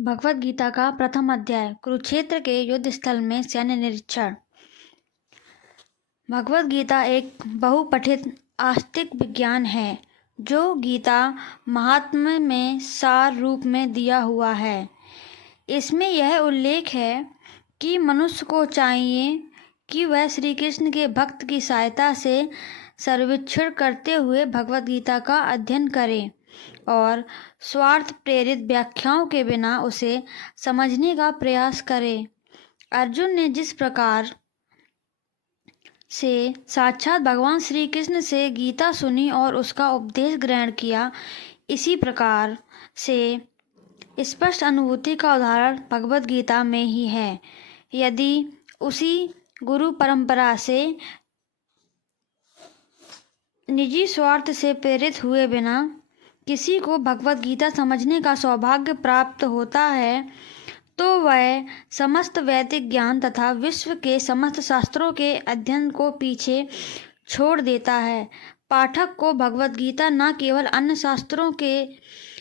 भगवद गीता का प्रथम अध्याय कुरुक्षेत्र के युद्ध स्थल में सैन्य निरीक्षण। भगवद गीता एक बहुपठित आस्तिक विज्ञान है जो गीता महात्म्य में सार रूप में दिया हुआ है। इसमें यह उल्लेख है कि मनुष्य को चाहिए कि वह श्री कृष्ण के भक्त की सहायता से सर्वेक्षण करते हुए भगवद गीता का अध्ययन करे और स्वार्थ प्रेरित व्याख्याओं के बिना उसे समझने का प्रयास करे। अर्जुन ने जिस प्रकार से साक्षात भगवान श्री कृष्ण से गीता सुनी और उसका उपदेश ग्रहण किया, इसी प्रकार से स्पष्ट अनुभूति का उदाहरण भगवद गीता में ही है। यदि उसी गुरु परंपरा से निजी स्वार्थ से प्रेरित हुए बिना किसी को भगवद गीता समझने का सौभाग्य प्राप्त होता है तो वह समस्त वैदिक ज्ञान तथा विश्व के समस्त शास्त्रों के अध्ययन को पीछे छोड़ देता है। पाठक को भगवद गीता न केवल अन्य शास्त्रों के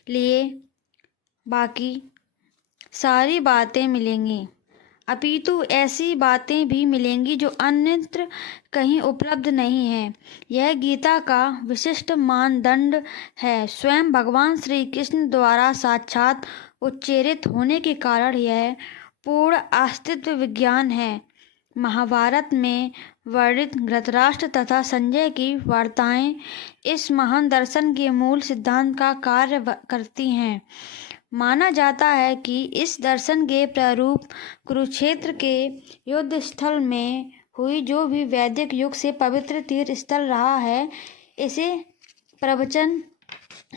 लिए बाकी सारी बातें मिलेंगी, अपितु ऐसी बातें भी मिलेंगी जो अन्यत्र कहीं उपलब्ध नहीं है। यह गीता का विशिष्ट मानदंड है। स्वयं भगवान श्री कृष्ण द्वारा साक्षात उच्चरित होने के कारण यह पूर्ण अस्तित्व विज्ञान है। महाभारत में वर्णित धृतराष्ट्र तथा संजय की वार्ताएं इस महान दर्शन के मूल सिद्धांत का कार्य करती हैं। माना जाता है कि इस दर्शन के प्रारूप कुरुक्षेत्र के युद्ध स्थल में हुई जो भी वैदिक युग से पवित्र तीर्थ स्थल रहा है, इसे प्रवचन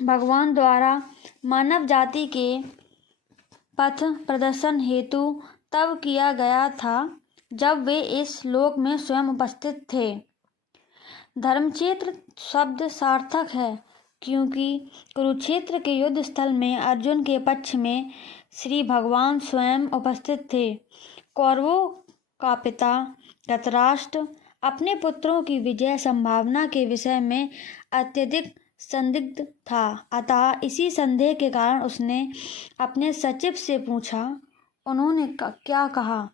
भगवान द्वारा मानव जाति के पथ प्रदर्शन हेतु तब किया गया था जब वे इस लोक में स्वयं उपस्थित थे। धर्मक्षेत्र शब्द सार्थक है क्योंकि कुरुक्षेत्र के युद्ध स्थल में अर्जुन के पक्ष में श्री भगवान स्वयं उपस्थित थे। कौरवों का पिता धृतराष्ट्र अपने पुत्रों की विजय संभावना के विषय में अत्यधिक संदिग्ध था, अतः इसी संदेह के कारण उसने अपने सचिव से पूछा। उन्होंने क्या कहा?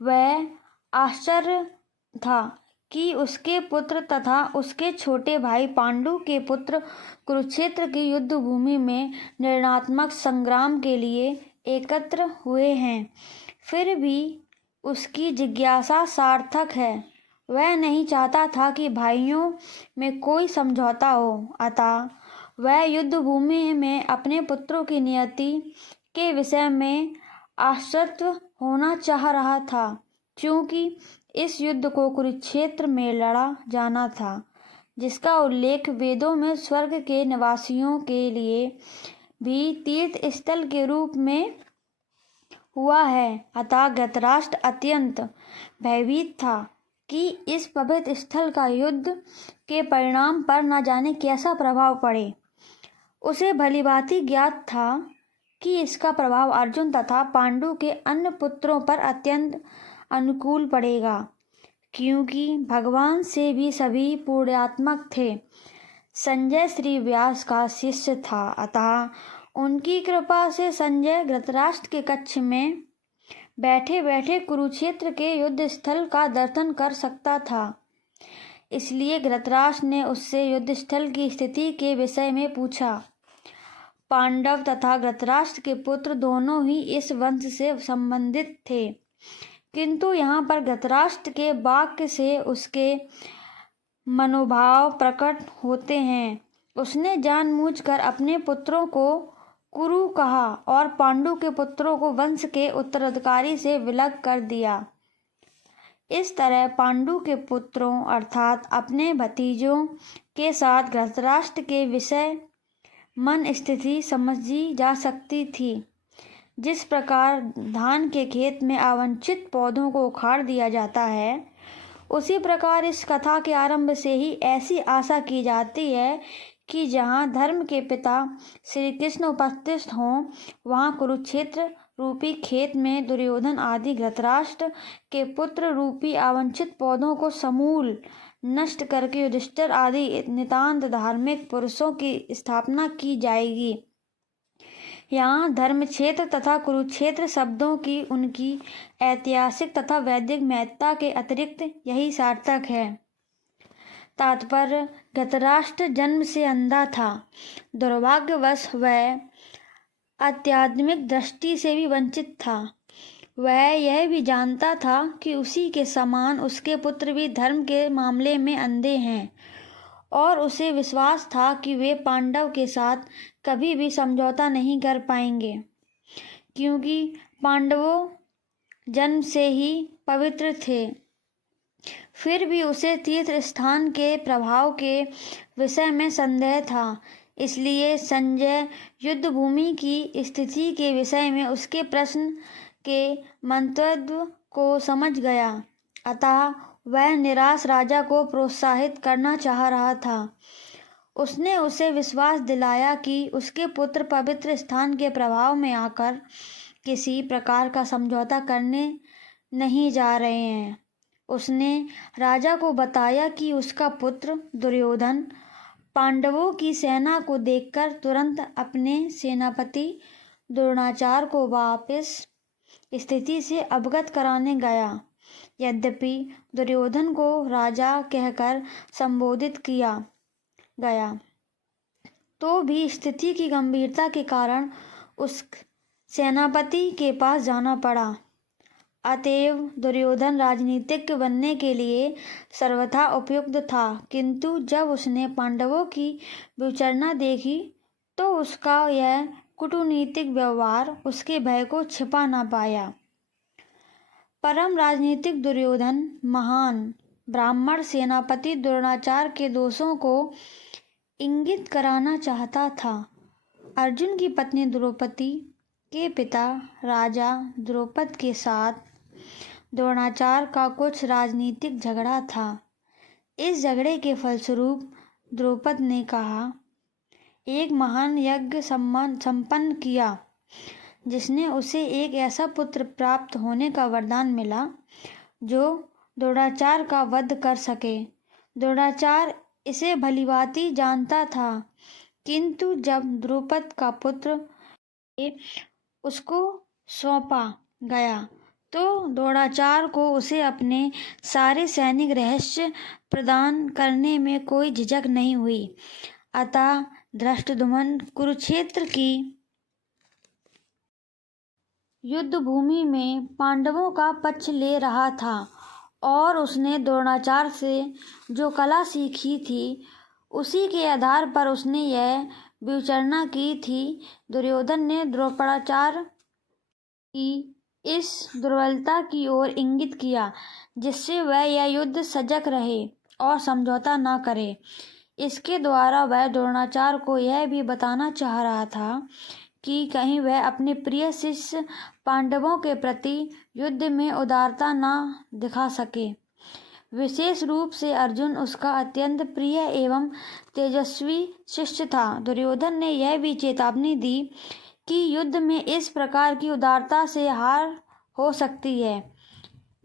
वह आश्चर्य था कि उसके पुत्र तथा उसके छोटे भाई पांडु के पुत्र कुरुक्षेत्र की युद्ध भूमि में निर्णयात्मक संग्राम के लिए एकत्र हुए हैं। फिर भी उसकी जिज्ञासा सार्थक है। वह नहीं चाहता था कि भाइयों में कोई समझौता हो, अतः वह युद्ध भूमि में अपने पुत्रों की नियति के विषय में आश्वस्त होना चाह रहा था, क्योंकि इस युद्ध को कुरुक्षेत्र में लड़ा जाना था, जिसका उल्लेख वेदों में स्वर्ग के निवासियों के लिए भी तीर्थ स्थल के रूप में हुआ है। अतः धृतराष्ट्र अत्यंत भयभीत था कि इस पवित्र स्थल का युद्ध के परिणाम पर न जाने कैसा प्रभाव पड़े। उसे भलीभांति ज्ञात था कि इसका प्रभाव अर्जुन तथा पांडु के अन्य पुत्रों पर अत्यंत अनुकूल पड़ेगा, क्योंकि भगवान से भी सभी पुण्यात्मक थे। संजय श्री व्यास का शिष्य था, अतः उनकी कृपा से संजय धृतराष्ट्र के कक्ष में बैठे बैठे कुरुक्षेत्र के युद्ध स्थल का दर्शन कर सकता था। इसलिए धृतराष्ट्र ने उससे युद्ध स्थल की स्थिति के विषय में पूछा। पांडव तथा धृतराष्ट्र के पुत्र दोनों ही इस वंश से संबंधित थे, किंतु यहाँ पर धृतराष्ट्र के वाक्य से उसके मनोभाव प्रकट होते हैं। उसने जानबूझकर अपने पुत्रों को कुरु कहा और पांडु के पुत्रों को वंश के उत्तराधिकारी से विलग कर दिया। इस तरह पांडु के पुत्रों अर्थात अपने भतीजों के साथ धृतराष्ट्र के विषय मन स्थिति समझी जा सकती थी। जिस प्रकार धान के खेत में अवांछित पौधों को उखाड़ दिया जाता है, उसी प्रकार इस कथा के आरंभ से ही ऐसी आशा की जाती है कि जहाँ धर्म के पिता श्री कृष्ण उपस्थित हों, वहाँ कुरुक्षेत्र रूपी खेत में दुर्योधन आदि धृतराष्ट्र के पुत्र रूपी अवांछित पौधों को समूल नष्ट करके युधिष्ठिर आदि नितांत धार्मिक पुरुषों की स्थापना की जाएगी। यहाँ धर्मक्षेत्र तथा कुरुक्षेत्र शब्दों की उनकी ऐतिहासिक तथा वैदिक महत्ता के अतिरिक्त यही सार्थक है। तात्पर्य: धृतराष्ट्र जन्म से अंधा था। दुर्भाग्यवश वह आध्यात्मिक दृष्टि से भी वंचित था। वह यह भी जानता था कि उसी के समान उसके पुत्र भी धर्म के मामले में अंधे हैं, और उसे विश्वास था कि वे पांडव के साथ कभी भी समझौता नहीं कर पाएंगे, क्योंकि पांडवों जन्म से ही पवित्र थे। फिर भी उसे तीर्थ स्थान के प्रभाव के विषय में संदेह था। इसलिए संजय युद्धभूमि की स्थिति के विषय में उसके प्रश्न के मंतव्य को समझ गया। अतः वह निराश राजा को प्रोत्साहित करना चाह रहा था। उसने उसे विश्वास दिलाया कि उसके पुत्र पवित्र स्थान के प्रभाव में आकर किसी प्रकार का समझौता करने नहीं जा रहे हैं। उसने राजा को बताया कि उसका पुत्र दुर्योधन पांडवों की सेना को देखकर तुरंत अपने सेनापति द्रोणाचार्य को वापस स्थिति से अवगत कराने गया। यद्यपि दुर्योधन को राजा कहकर संबोधित किया गया, तो भी स्थिति की गंभीरता के कारण उस सेनापति के पास जाना पड़ा। अतएव दुर्योधन राजनीतिज्ञ बनने के लिए सर्वथा उपयुक्त था, किंतु जब उसने पांडवों की विचरना देखी तो उसका यह कूटनीतिक व्यवहार उसके भय को छिपा न पाया। परम राजनीतिक दुर्योधन महान ब्राह्मण सेनापति द्रोणाचार्य के दोषों को इंगित कराना चाहता था। अर्जुन की पत्नी द्रौपदी के पिता राजा द्रुपद के साथ द्रोणाचार्य का कुछ राजनीतिक झगड़ा था। इस झगड़े के फलस्वरूप द्रुपद ने कहा एक महान यज्ञ संपन्न किया, जिसने उसे एक ऐसा पुत्र प्राप्त होने का वरदान मिला जो द्रोणाचार्य का वध कर सके। द्रोणाचार्य इसे भलीभांति जानता था, किंतु जब द्रुपद का पुत्र उसको सौंपा गया तो द्रोणाचार्य को उसे अपने सारे सैनिक रहस्य प्रदान करने में कोई झिझक नहीं हुई। अतः धृष्टद्युम्न कुरुक्षेत्र की युद्ध भूमि में पांडवों का पक्ष ले रहा था, और उसने द्रोणाचार्य से जो कला सीखी थी उसी के आधार पर उसने यह विचारणा की थी। दुर्योधन ने द्रोणाचार्य की इस दुर्बलता की ओर इंगित किया, जिससे वह यह युद्ध सजग रहे और समझौता न करे। इसके द्वारा वह द्रोणाचार्य को यह भी बताना चाह रहा था कि कहीं वह अपने प्रिय शिष्य पांडवों के प्रति युद्ध में उदारता न दिखा सके। विशेष रूप से अर्जुन उसका अत्यंत प्रिय एवं तेजस्वी शिष्य था। दुर्योधन ने यह भी चेतावनी दी कि युद्ध में इस प्रकार की उदारता से हार हो सकती है।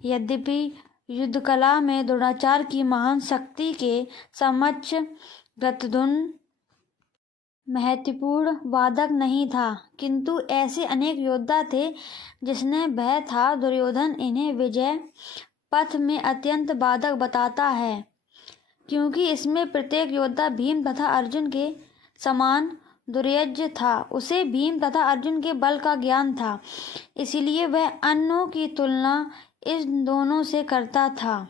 यद्यपि युद्ध कला में द्रोणाचार्य की महान शक्ति के समक्ष धृष्टद्युम्न महत्वपूर्ण बाधक नहीं था, किंतु ऐसे अनेक योद्धा थे जिसने भय था दुर्योधन इन्हें विजय पथ में अत्यंत बाधक बताता है, क्योंकि इसमें प्रत्येक योद्धा भीम तथा अर्जुन के समान दुर्यज्ञ था। उसे भीम तथा अर्जुन के बल का ज्ञान था, इसलिए वह अन्यों की तुलना इन दोनों से करता था।